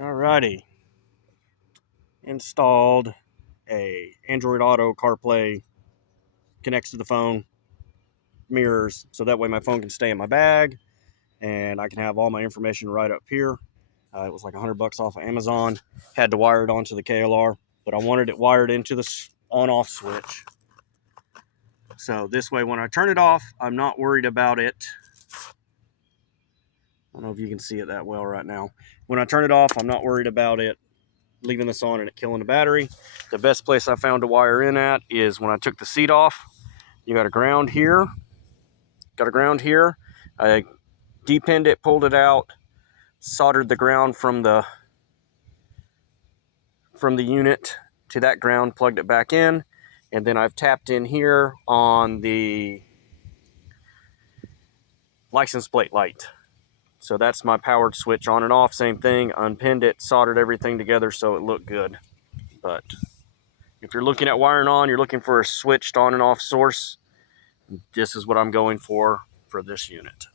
Alrighty, installed a Android Auto CarPlay, connects to the phone, mirrors, so that way my phone can stay in my bag and I can have all my information right up here. It was like $100 off of Amazon. Had to wire it onto the KLR, but I wanted it wired into the on-off switch. So this way, when I turn it off, I'm not worried about it. I don't know if you can see it that well right now. When I turn it off, I'm not worried about it leaving this on and it killing the battery. The best place I found to wire in at is when I took the seat off. You got a ground here. I depinned it, pulled it out, soldered the ground from the unit to that ground, plugged it back in, and then I've tapped in here on the license plate light. So that's my powered switch on and off, same thing, unpinned it, soldered everything together so it looked good. But if you're looking at wiring on, you're looking for a switched on and off source, this is what I'm going for this unit.